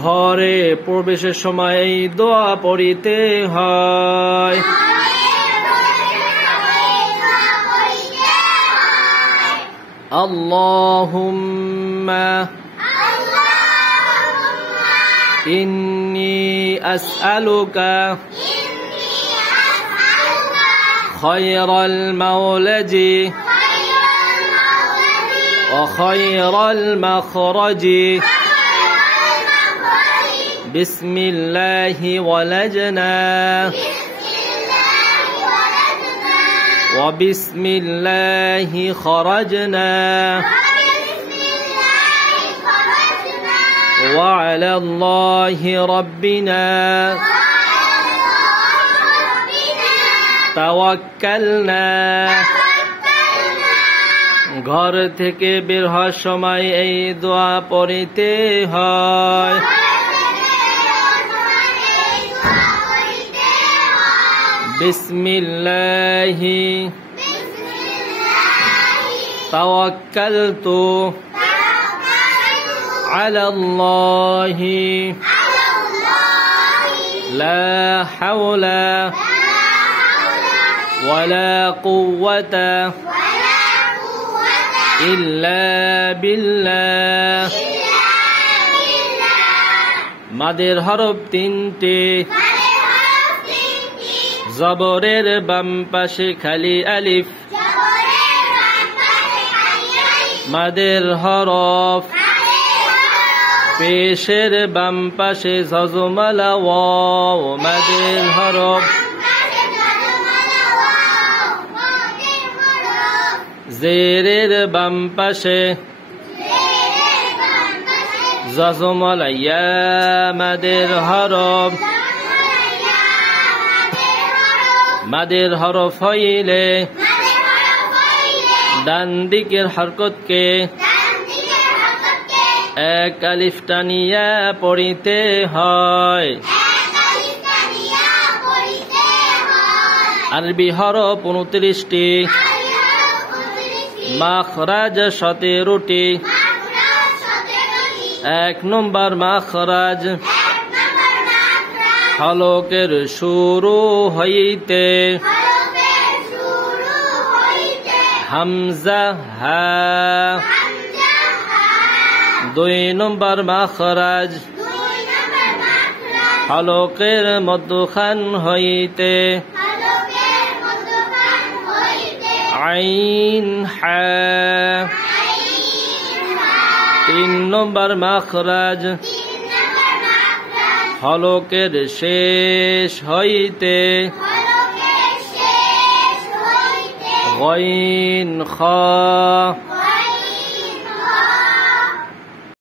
ঘরে প্রবেশের সময় এই দোয়া পড়িতে হয়। আল্লাহুম্মা ইন্নী আসআলুকা খায়রাল মাওলাজি ওয়া খায়রাল মাখরাজি বিসমিল্লাহি ওয়ালাজনা ওয়া বিসমিল্লাহি খরাজনা ওয়া আলাল্লাহি রাব্বিনা তাওয়াক্কালনা। ঘর থেকে বের হওয়ার সময় এই দোয়া পড়িতে হয়। বিসমিল্লাহি তাওয়াক্কালতু আলাল্লাহি লা হাওলা ওয়ালা কুওয়াতা ইল্লা বিল্লাহ। মাদের হরফ তিনটি, জবরের বাম পাশে খালি আলিফ, মাদের হরফ পেশের বাম পাশে যজমালা ওয়াও, মাদের হরফ জেরের বাম পাশে যজমালা ইয়া, মাদের হরফ মাদের হরফ হইলে ডান দিকের হরকতকে এক আলিফ টানিয়া পড়িতে হয়। আরবি হরফ 29টি, মাখরাজ 17টি। 1 নম্বর মাখরাজ হলকের শুরু হইতে হামজা হা। 2 নম্বর মাখরাজ হলকের মধ্যখান হইতে আইন হা। 3 নম্বর মাখরাজ হলকের শেষ হইতে গইন খ।